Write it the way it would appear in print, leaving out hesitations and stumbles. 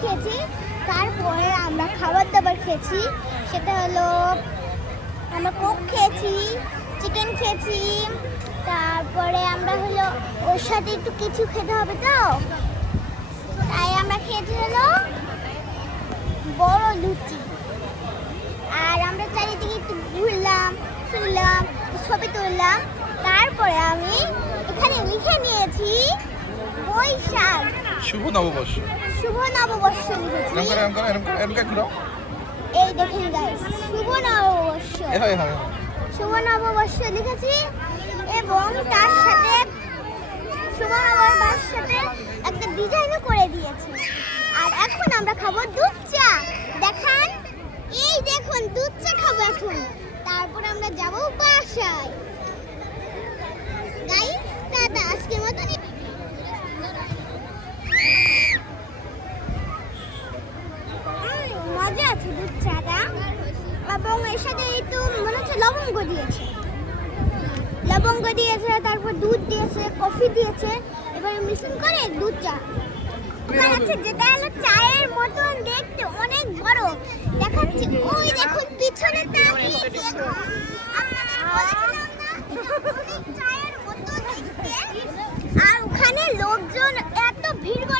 খেয়েছি। তারপরে আমরা খাবার দাবার খেয়েছি, সেটা হলো আমরা কোক খেয়েছি, চিকেন খেয়েছি। তারপরে আমরা হলো ওর সাথে একটু কিছু খেতে হবে, তো তাই আমরা খেয়েছি হলো বড় লুচি। আর আমরা চারিদিকে একটু ঘুরলাম ফিরলাম, ছবি তুললাম। তারপরে আমি এখানে লিখে নিয়েছি বৈশাখ শুভ নববর্ষ। শুভ নববর্ষ লিখেছি। এই দেখেন গাইস, শুভ নববর্ষ, শুভ নববর্ষ লিখেছি। এবং তার সাথে শুভ নববর্ষের সাথে একটা ডিজাইনও করে দিয়েছি। আর এখন আমরা খাবো দুধ চা। দেখান, এই দেখুন দুধ চা খাবো এখন। তারপর আমরা যাব বাসায়। গাইস টাটা, আজকের মতো মজা আছে দুধ চাটা। এবং এর সাথে একটু মনে হচ্ছে লবঙ্গ দিয়েছে, তারপর দুধ দিয়েছে, কফি দিয়েছে। এবার মিশ্রণ করে দুধ চা বানাচ্ছে, যেটা হলো চায়ের মতন দেখতে, অনেক বড় দেখাচ্ছে। ওই দেখুন পিছনে চায়ের মতন দেখতে। আর ওখানে লোকজন এত ভিড় করে